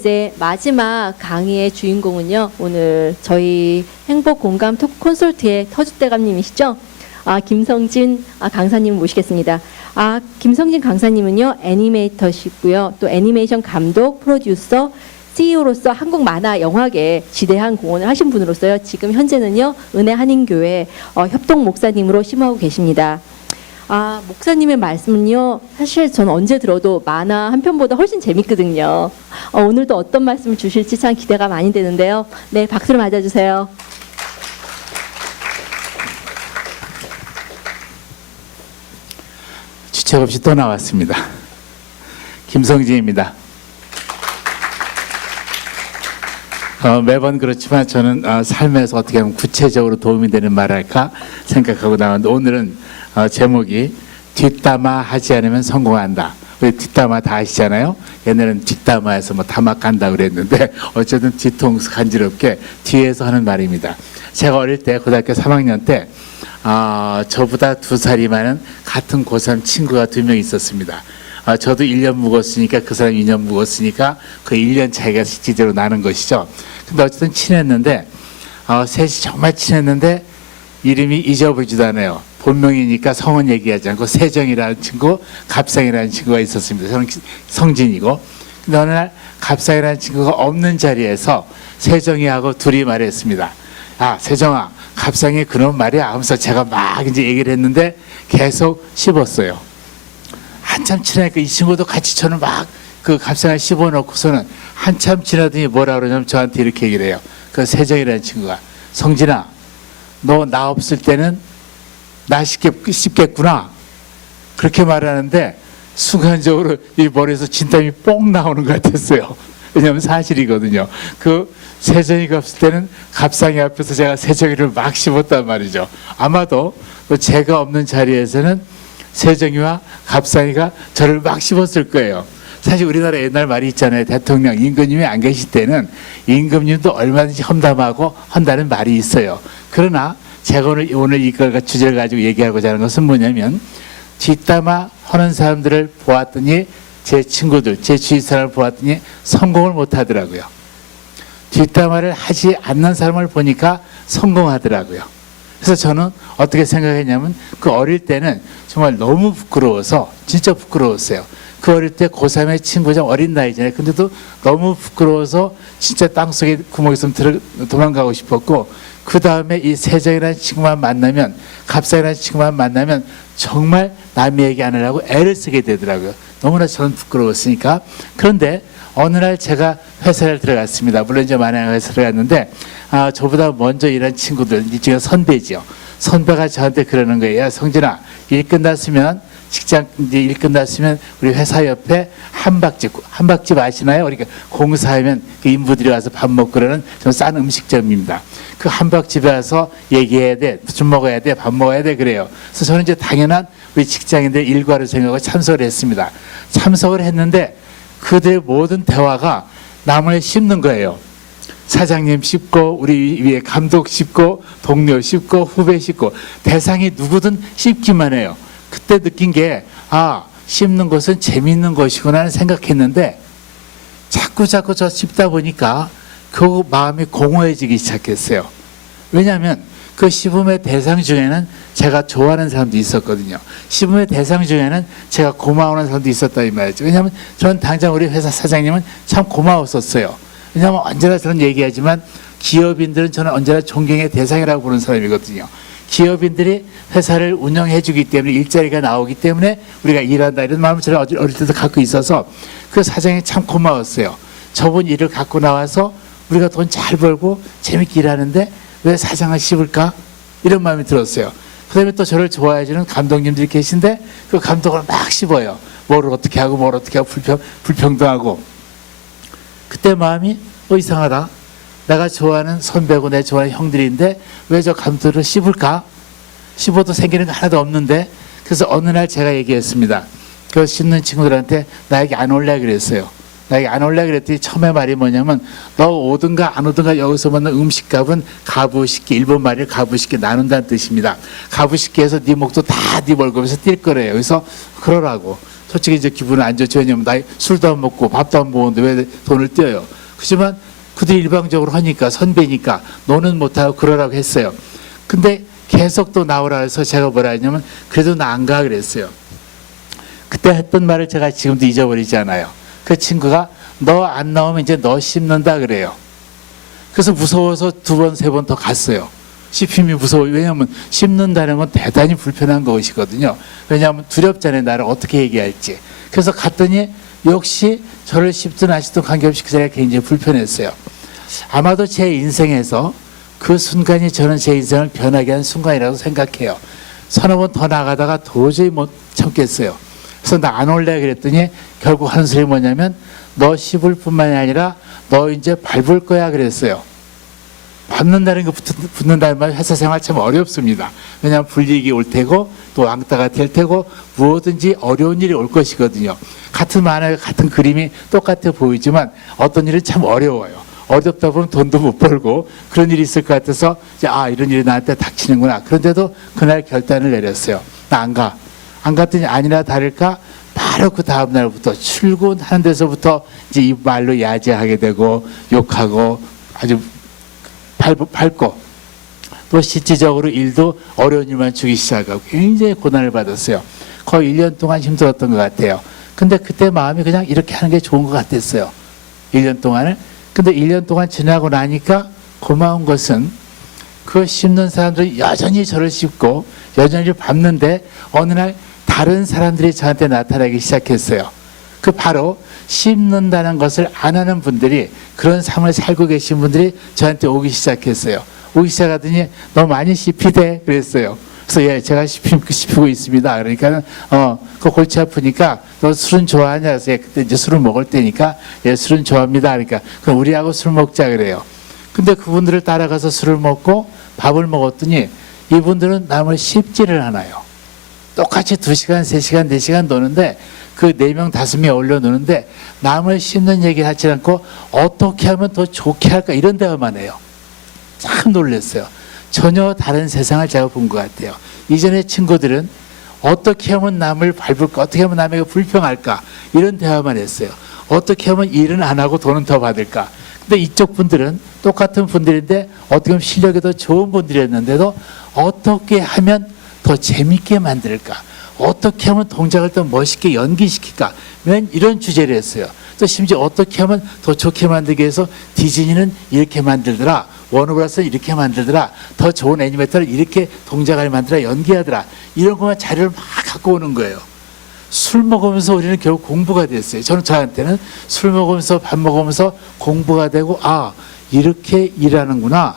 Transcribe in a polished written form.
이제 마지막 강의의 주인공은요. 오늘 저희 행복공감 토크 콘솔트의 터줏대감님이시죠. 김성진 강사님 모시겠습니다. 김성진 강사님은요. 애니메이터시고요. 또 애니메이션 감독, 프로듀서, CEO로서 한국 만화 영화계에 지대한 공헌을 하신 분으로서요. 지금 현재는요. 은혜 한인교회 협동 목사님으로 심호하고 계십니다. 목사님의 말씀은요. 사실 저는 언제 들어도 만화 한 편보다 훨씬 재밌거든요. 오늘도 어떤 말씀을 주실지 참 기대가 많이 되는데요. 네, 박수로 맞아주세요. 주책 없이 또 나왔습니다. 김성진입니다. 매번 그렇지만 저는 삶에서 어떻게 하면 구체적으로 도움이 되는 말을 할까 생각하고 나왔는데 오늘은 제목이 뒷담화 하지 않으면 성공한다. 우리 뒷담화 다 아시잖아요. 옛날에는 뒷담화에서 뭐 담화 간다 그랬는데 어쨌든 뒤통수 간지럽게 뒤에서 하는 말입니다. 제가 어릴 때 고등학교 3학년 때 저보다 2살이 많은 같은 고3 친구가 2명 있었습니다. 저도 1년 묵었으니까 그 사람 2년 묵었으니까 그 1년 차이가 실질적으로 나는 것이죠. 근데 어쨌든 친했는데 셋이 정말 친했는데 이름이 잊어보지도 않아요. 본명이니까 성은 얘기하지 않고 세정이라는 친구, 갑상이라는 친구가 있었습니다. 저는 성진이고. 근데 어느 날 갑상이라는 친구가 없는 자리에서 세정이하고 둘이 말했습니다. 세정아, 갑상이 그런 말이야 하면서 제가 막 이제 얘기를 했는데 계속 씹었어요. 한참 지나니까 이 친구도 같이 저는 막 그 갑상을 씹어놓고서는 한참 지나더니 뭐라 그러냐면 저한테 이렇게 얘기를 해요. 그 세정이라는 친구가, 성진아, 너 나 없을 때는 나 씹겠구나. 그렇게 말하는데 순간적으로 이 머리에서 진땀이 뽕 나오는 것 같았어요. 왜냐하면 사실이거든요. 그 세정이가 없을 때는 갑상이 앞에서 제가 세정이를 막 씹었단 말이죠. 아마도 제가 없는 자리에서는 세정이와 갑상이가 저를 막 씹었을 거예요. 사실 우리나라 옛날 말이 있잖아요. 대통령 임금님이 안 계실 때는 임금님도 얼마든지 험담하고 한다는 말이 있어요. 그러나 제가 오늘 이걸 주제를 가지고 얘기하고자 하는 것은 뭐냐면 뒷담화 하는 사람들을 보았더니 제 친구들, 제 주위 사람을 보았더니 성공을 못 하더라고요. 뒷담화를 하지 않는 사람을 보니까 성공하더라고요. 그래서 저는 어떻게 생각했냐면 그 어릴 때는 정말 너무 부끄러워서 진짜 부끄러웠어요. 그 어릴 때 고3의 친구 좀 어린 나이잖아요. 근데도 너무 부끄러워서 진짜 땅속에 구멍 있으면 도망가고 싶었고 그 다음에 이 세정이라는 친구만 만나면 갑상이라는 친구만 만나면 정말 남의 얘기 안 하려고 애를 쓰게 되더라고요. 너무나 저는 부끄러웠으니까. 그런데 어느 날 제가 회사를 들어갔습니다. 물론 이제 만화영화 회사를 들어갔는데 저보다 먼저 일한 친구들, 이제 선배지요. 선배가 저한테 그러는 거예요. 야, 성진아, 일 끝났으면 직장 이제 일 끝났으면 우리 회사 옆에 한박집 아시나요? 그러니까 공사하면 그 인부들이 와서 밥 먹고 그러는 좀 싼 음식점입니다. 그 한박집에 와서 얘기해야 돼, 술 먹어야 돼, 밥 먹어야 돼 그래요. 그래서 저는 이제 당연한 우리 직장인들 일과를 생각하고 참석을 했습니다. 참석을 했는데 그들의 모든 대화가 남을 씹는 거예요. 사장님 씹고 우리 위에 감독 씹고 동료 씹고 후배 씹고 대상이 누구든 씹기만 해요. 그때 느낀 게 씹는 것은 재미있는 것이구나 생각했는데 자꾸 저 씹다 보니까 그 마음이 공허해지기 시작했어요. 왜냐하면 그 씹음의 대상 중에는 제가 좋아하는 사람도 있었거든요. 씹음의 대상 중에는 제가 고마워하는 사람도 있었다 이 말이죠. 왜냐하면 저는 당장 우리 회사 사장님은 참 고마웠었어요. 왜냐하면 언제나 저는 얘기하지만 기업인들은 저는 언제나 존경의 대상이라고 부르는 사람이거든요. 기업인들이 회사를 운영해 주기 때문에 일자리가 나오기 때문에 우리가 일한다 이런 마음을 저는 어릴 때도 갖고 있어서 그 사장이 참 고마웠어요. 저분 일을 갖고 나와서 우리가 돈 잘 벌고 재밌게 일하는데 왜 사장을 씹을까? 이런 마음이 들었어요. 그 다음에 또 저를 좋아해 주는 감독님들이 계신데 그 감독을 막 씹어요. 뭘 어떻게 하고 불평등하고. 그때 마음이 이상하다. 내가 좋아하는 선배고 내 좋아하는 형들인데 왜 저 감독을 씹을까? 씹어도 생기는 거 하나도 없는데. 그래서 어느 날 제가 얘기했습니다. 그 씹는 친구들한테 나 여기 안 올래 그랬어요. 나 여기 안 올래 그랬더니 처음에 말이 뭐냐면 너 오든가 안 오든가 여기서 먹는 음식값은 가부식기, 일본 말이 가부식기 나눈다는 뜻입니다. 가부식기에서 네 목도 다 네 월급에서 뛸 거래요. 그래서 그러라고. 솔직히 이제 기분은 안 좋죠. 왜냐면 나 술도 안 먹고 밥도 안 먹었는데 왜 돈을 떼요. 그렇지만 그들이 일방적으로 하니까 선배니까 너는 못하고 그러라고 했어요. 근데 계속 또 나오라 해서 제가 뭐라 했냐면 그래도 나 안 가 그랬어요. 그때 했던 말을 제가 지금도 잊어버리지 않아요. 그 친구가 너 안 나오면 이제 너 씹는다 그래요. 그래서 무서워서 2번, 3번 더 갔어요. 씹힘이 무서워요. 왜냐하면 씹는다는 건 대단히 불편한 것이거든요. 왜냐하면 두렵잖아요. 나를 어떻게 얘기할지. 그래서 갔더니 역시 저를 씹든 안 씹든 관계없이 그 자리가 굉장히 불편했어요. 아마도 제 인생에서 그 순간이 저는 제 인생을 변하게 한 순간이라고 생각해요. 서너 번 더 나가다가 도저히 못 참겠어요. 그래서 나 안 올래 그랬더니 결국 하는 소리 뭐냐면 너 씹을 뿐만이 아니라 너 이제 밟을 거야 그랬어요. 밟는다는 거 붙는다는 말 회사 생활 참 어렵습니다. 왜냐하면 불이익이 올 테고 또 왕따가 될 테고 무엇든지 어려운 일이 올 것이거든요. 같은 만화에 같은 그림이 똑같아 보이지만 어떤 일은 참 어려워요. 어렵다 보면 돈도 못 벌고 그런 일이 있을 것 같아서 이제 이런 일이 나한테 닥치는구나. 그런데도 그날 결단을 내렸어요. 나 안 가. 안 갔더니 아니나 다를까 바로 그 다음 날부터 출근하는 데서부터 이제 이 말로 야제하게 되고 욕하고 아주 밟고 또 실질적으로 일도 어려운 일만 주기 시작하고 굉장히 고난을 받았어요. 거의 1년 동안 힘들었던 것 같아요. 근데 그때 마음이 그냥 이렇게 하는 게 좋은 것 같았어요. 1년 동안을. 근데 1년 동안 지나고 나니까 고마운 것은 그 씹는 사람들이 여전히 저를 씹고 여전히 밟는데 어느 날 다른 사람들이 저한테 나타나기 시작했어요. 그 바로 씹는다는 것을 안 하는 분들이 그런 삶을 살고 계신 분들이 저한테 오기 시작했어요. 오기 시작하더니 너 많이 씹히대 그랬어요. 그래서 예, 제가 씹히고 있습니다. 그러니까 그 골치 아프니까 너 술은 좋아하냐? 그래서 예, 그때 이제 술을 먹을 때니까 예, 술은 좋아합니다. 그러니까 그럼 우리하고 술 먹자 그래요. 근데 그분들을 따라가서 술을 먹고 밥을 먹었더니 이분들은 남을 씹지를 않아요. 똑같이 2시간, 3시간, 4시간 노는데 그 4명, 5명이 어울려 노는데 남을 씹는 얘기를 하지 않고 어떻게 하면 더 좋게 할까 이런 대화만 해요. 참 놀랐어요. 전혀 다른 세상을 제가 본 것 같아요. 이전의 친구들은 어떻게 하면 남을 밟을까, 어떻게 하면 남에게 불평할까 이런 대화만 했어요. 어떻게 하면 일은 안 하고 돈은 더 받을까. 근데 이쪽 분들은 똑같은 분들인데 어떻게 보면 실력이 더 좋은 분들이었는데도 어떻게 하면 더 재밌게 만들까, 어떻게 하면 동작을 더 멋있게 연기시킬까, 맨 이런 주제를 했어요. 또 심지어 어떻게 하면 더 좋게 만들기 위해서 디즈니는 이렇게 만들더라, 워너브라스는 이렇게 만들더라, 더 좋은 애니메이터를 이렇게 동작을 만들어 연기하더라, 이런 것만 자료를 막 갖고 오는 거예요. 술 먹으면서 우리는 결국 공부가 됐어요. 저한테는 술 먹으면서 밥 먹으면서 공부가 되고 이렇게 일하는구나.